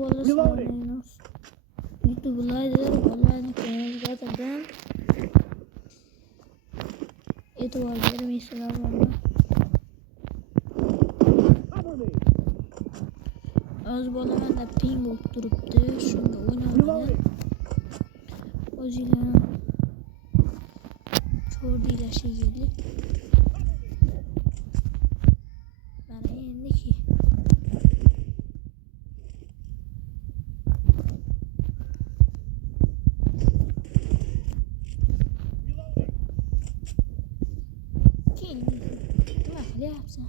bola sınavlayınız. YouTube'larda onlarını zaten e'tibor bermaysizlar valla. Az bo'lamanda ping bo'lib turibdi, shunga o'ynamadim. O'zinglar ko'rdinglar shekilli. Mana endiki nima qilyapsan?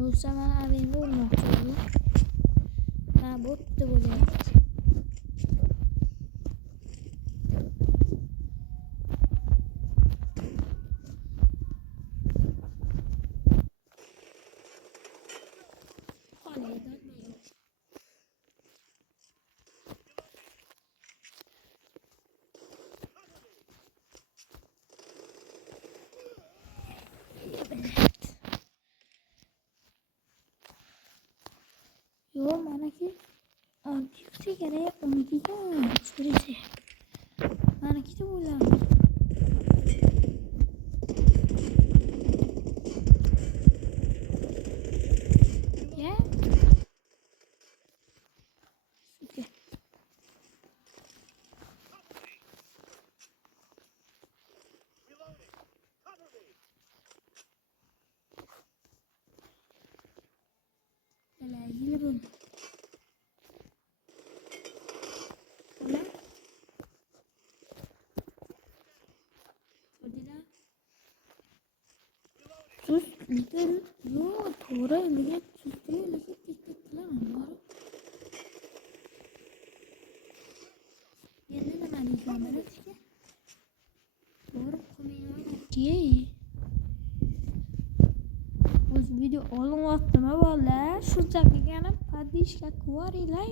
O'lsa mana abingga urmoqchi bo'ldi. Ha, bo'pti bo'lyapti. Yo, manaki yuksak kerak, unikiga o'chirsa. Manaki deb o'yladim. Ya. Okey. Yili bu. Sus, lekin yo, to'g'ri, lekin susdi, lekin ketdilar bor. Endi nima deysan sizga? To'g'ri, qo'ming o'ynayki. O'z video olyaptimi bola? Shu daqiqani padishka ko'ringlar.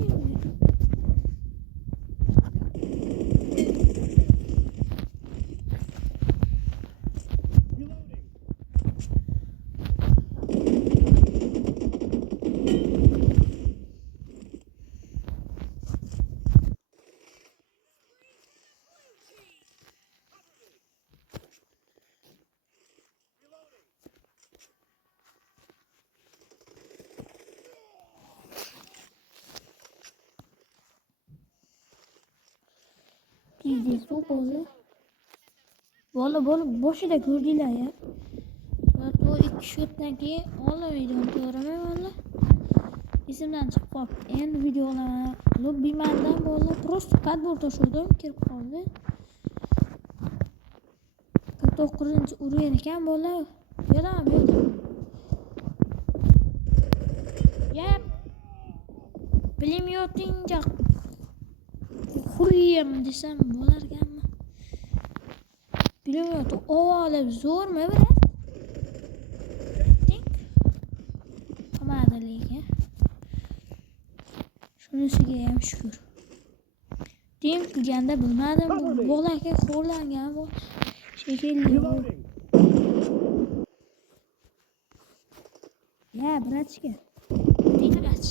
Su bola boshida ko'rdinglar ya. Bu 2 shotdan keyin ola videoni ko'raman valla. Esimdan chiqib qoldi. Endi videolarni lobbimandan bola просто подбор tashuvdim, kirib qoldi. 49-urgan ekan bola. Yo'dam. Yap. Bilmayotinja Hurriyem desem bo'larkanmi? Bilmayotim. Olib zo'rmi birat? Tik. Qamadi lekin. Shunisiga ham shukr. Tim qilganda bilmadim, bu bolaga xo'rlangan bu shekilli. Ya, bratchka. Tinglach.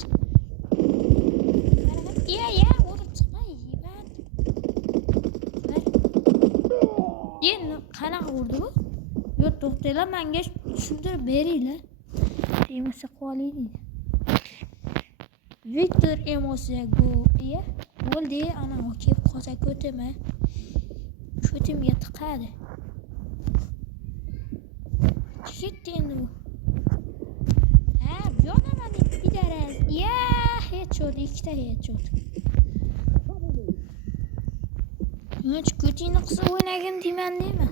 Ya, o'rib chiqmay. Endi qanaqa urdi bu? Yo'q, to'xtanglar, menga tushuntirib beringlar. Emotsiya qo'yaylik. Victor emotsiya go. Ya, bo'ldi, ana kelib qolsa ko'timi? Ko'timga tiqadi. Ketdi endi bu. Ha, yo'qman deb bidaraz. Ya, headshot, ikkita headshot. Yo'q, ko'tingni qilsa o'ynagin deyman deyman.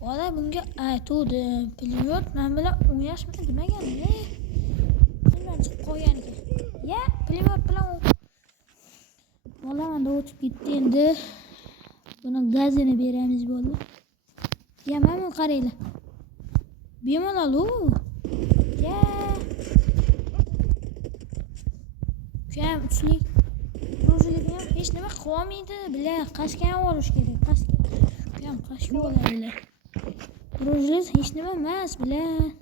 Bola bunga aytuvdim. Pilot men bilan o'ynashma demagan-da. Shundan chiqib qolgan ekan. Ya, pilot bilan bola menda o'tib ketdi endi. Buni gazini beramiz bola. Ya, mana qaranglar. Bemalol u. Ya. Kam uchlik. Ro'zilikni ham hech nima qolmaydi. Bilan qashgan olish kerak. Qashgan. Qashgan oladilar. Ro'zilik hech nima emas bilan.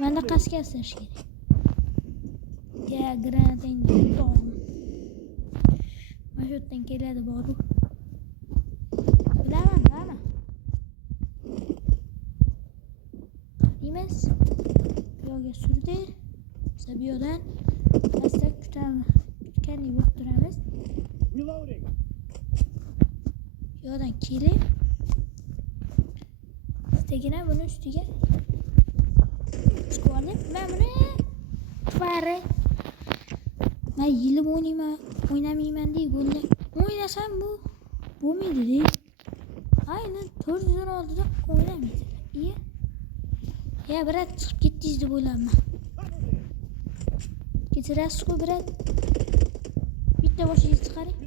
Manda qasga asirish kerak. Ya, granatangni to'g'ri. Mana shu yerdan keladi boru. Bilaman. Qilmaymiz. Bu yoqqa surdi. Biz bu yoqdan asta kutamiz. Kutgandek bo'lib turamiz. Reloading. Bu yoqdan kelib istagina buni ustiga chiqib olib, men buni bari men yilib o'ynamayman deb bunday o'ynasam bu bo'lmaydi deb. Aynan 416 da o'ynamaydi. Ya brat chiqib ketdingiz deb o'ylayman. Kechirasiz-ku brat. Bitta boshingizni chiqaring.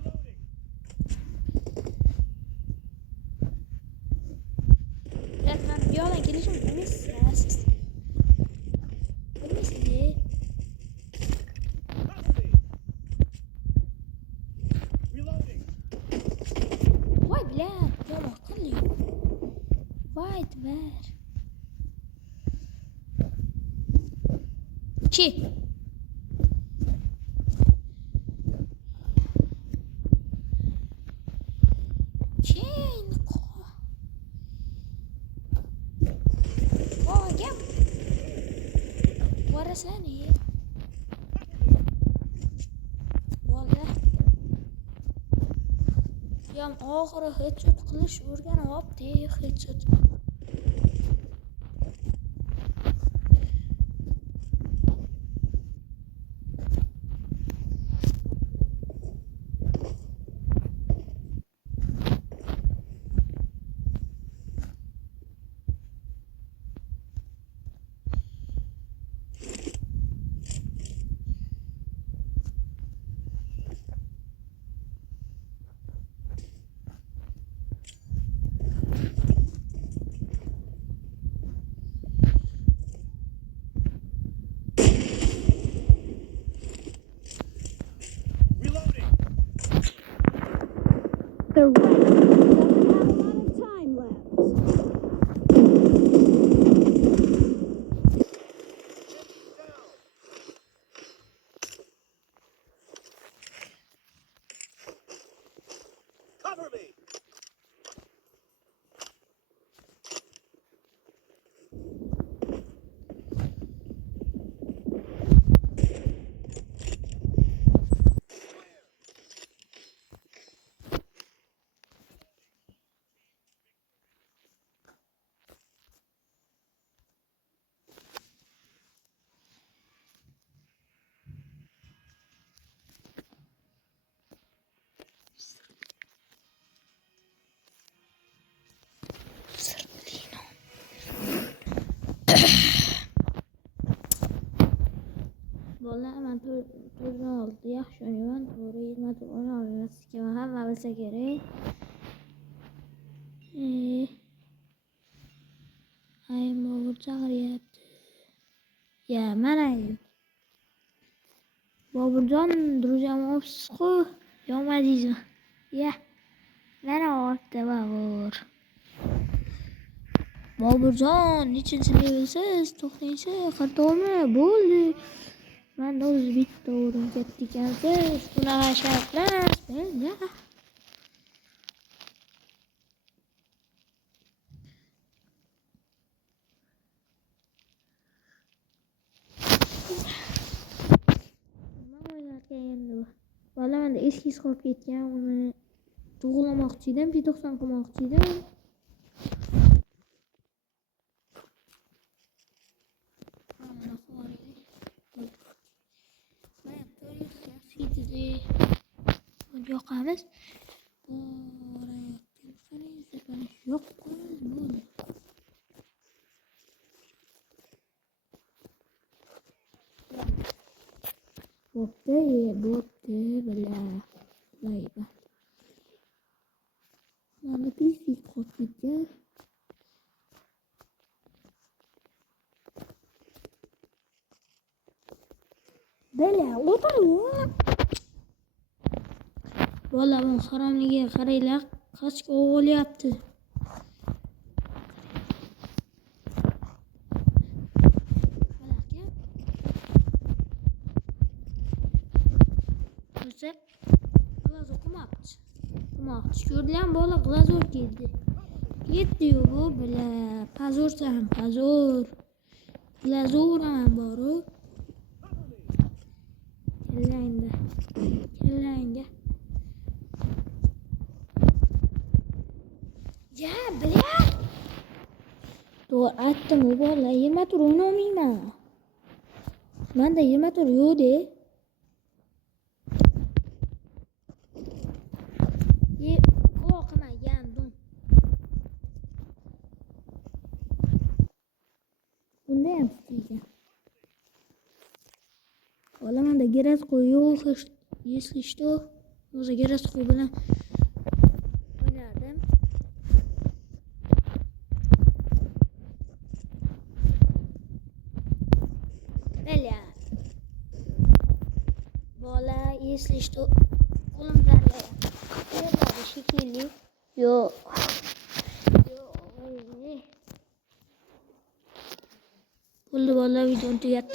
Brat, men bu yoqdan kelishim bilmaysiz. Voy blat, yo'q qildi. Voy tvar. Chi. Varasani. Valla. Yam oxiri headshot qilish o'rganib olibdi, headshot. The rest doesn't have a lot of time left. Cover me. Vallahi men turni oldi yaxshi o'ynayman. To'g'ri 20 tur o'ynamaslikka hamma bilsa kerak. Ay, Bobur chaqiryapti. Ya, mana. Boburjon, drujam opsiz-ku. Yo'qmadingizmi? Ya. Mana olibdi Bobur. Boburjon, nechinchi levelsiz? To'xtangchi, qartolmi? Bo'ldi. Ben de o'zi bitta o'rin ketdi ekansiz. Bunaqa shartlar menga. Nima o'ynayotgan endi bu? Valla menda eskisi qolib ketgan, uni to'g'rilamoqchi edim, P90 qilmoqchi edim. Yoqamiz. Yo'q, bo'ldi. Bo'pti, bila. Layba. Mana pislik qolib ketgan. Bila, o'tirib. Valla bu haromligiga qaranglar, qachga o'g'ilyapti. ko'rsa glazur qilmoqchi. Ko'rdilar bola glazur keldi. Yetdi-yu bu bila. Pazursa ham pazur. Glazur ham boru. Kellayinda. Ya bila. To'g'ri aytdim u bola 20 tur o'ynamayman. Menda 20 tur yo'q-de. Qilmagandim. Bunda ham istaygan. Bola menda geraz qo'yuq, если что, o'zi geraz qo'y bilan o'ynardim. Bella. Bola, если что, qo'limdan qo'yadi shekilli. Yo'q. Bo'ldi bola, videoni tugatdim.